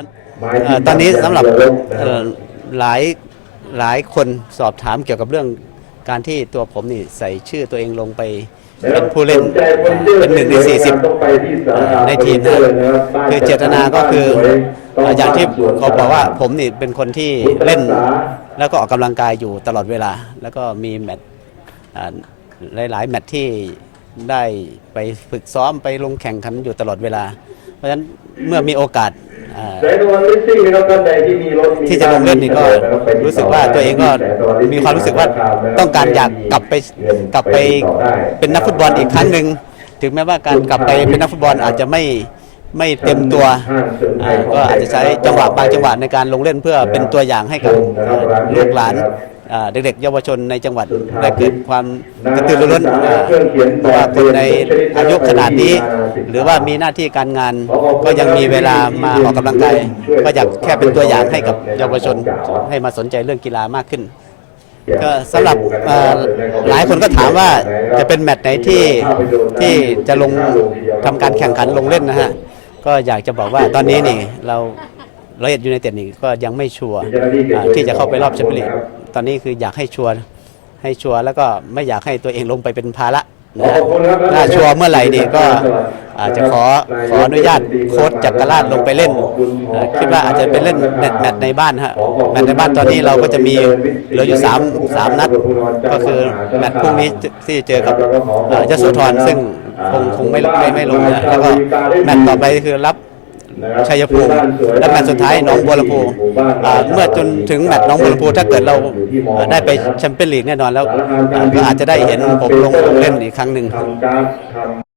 อนเอ่อตอนนี้สำหรับเอ่อหลายหลายคนสอบถามเกี่ยวกับเรื่องการที่ตัวผมนี่ใส่ชื่อตัวเองลงไปเป็นผู้เล่นเป็นหนึ่งในสี่สิบในทีมนะคือเจตนาก็คือเอ่ออย่างที่เขาบอกว่าผมนี่เป็นคนที่เล่น แล้วก็ออกกำลังกายอยู่ตลอดเวลา แล้วก็มีแมตช์อ่าหลาย ๆ แมตช์ที่ได้ไปฝึกซ้อมไปลงแข่งขันอยู่ตลอดเวลา เพราะฉะนั้นเมื่อมีโอกาสอ่า ที่จะลงเล่นนี่ก็รู้สึกว่าตัวเองก็มีความรู้สึกว่าต้องการอยากกลับไปกลับไปเป็นนักฟุตบอลอีกครั้งหนึ่งถึงแม้ว่าการกลับไปเป็นนักฟุตบอลอาจจะไม่ไม่เต็มตัวอ่าก็อาจจะใช้จังหวะบางจังหวะในการลงเล่นเพื่อเป็นตัวอย่างให้กับเอ่อลูกหลานอ่า เด็กๆเยาวชนในจังหวัดได้เกิดความกระตือรือร้นอ่าเพราะว่าคนในอายุขนาดนี้ หรือว่ามีหน้าที่การงานก็ยังมีเวลามาออกกำลังกายก็อยากแค่เป็นตัวอย่างให้กับเยาวชนให้มาสนใจเรื่องกีฬามากขึ้นก็สำหรับเอ่อหลายคนก็ถามว่าจะเป็นแมตช์ไหนที่ที่จะลงทำการแข่งขันลงเล่นนะฮะก็อยากจะบอกว่าตอนนี้นี่เราเราเอ็ดยูไนเต็ดนี่ก็ยังไม่ชัวร์อ่าที่จะเข้าไปรอบแชมเปี้ยนลีก ตอนนี้คืออยากให้ชัวร์ให้ชัวร์แล้วก็ไม่อยากให้ตัวเองลงไปเป็นภาระนะฮะถ้าชัวร์เมื่อไหร่นี่ก็อาจจะขอขออนุญาตโค้ชจักรราชลงไปเล่นเอ่อคิดว่าอาจจะไปเล่นแมตช์แมตช์ในบ้านฮะแมตช์ในบ้านตอนนี้เราก็จะมีเหลืออยู่สามสามนัด ก็คือแมตช์พรุ่งนี้ที่เจอกับเอ่อยโสธรซึ่งคงคงไม่ไม่ไม่ลงนะแล้วก็แมตช์ต่อไปคือรับ ชัยภูมิและแมตช์สุดท้ายหนองบัวลำพูอ่าเมื่อจนถึงแมตช์หนองบัวลำพูถ้าเกิดเราเอ่อได้ไปแชมเปี้ยนลีกแน่นอนแล้วอ่าก็อาจจะได้เห็นผมลงเล่นอีกครั้งหนึ่งทำการทำ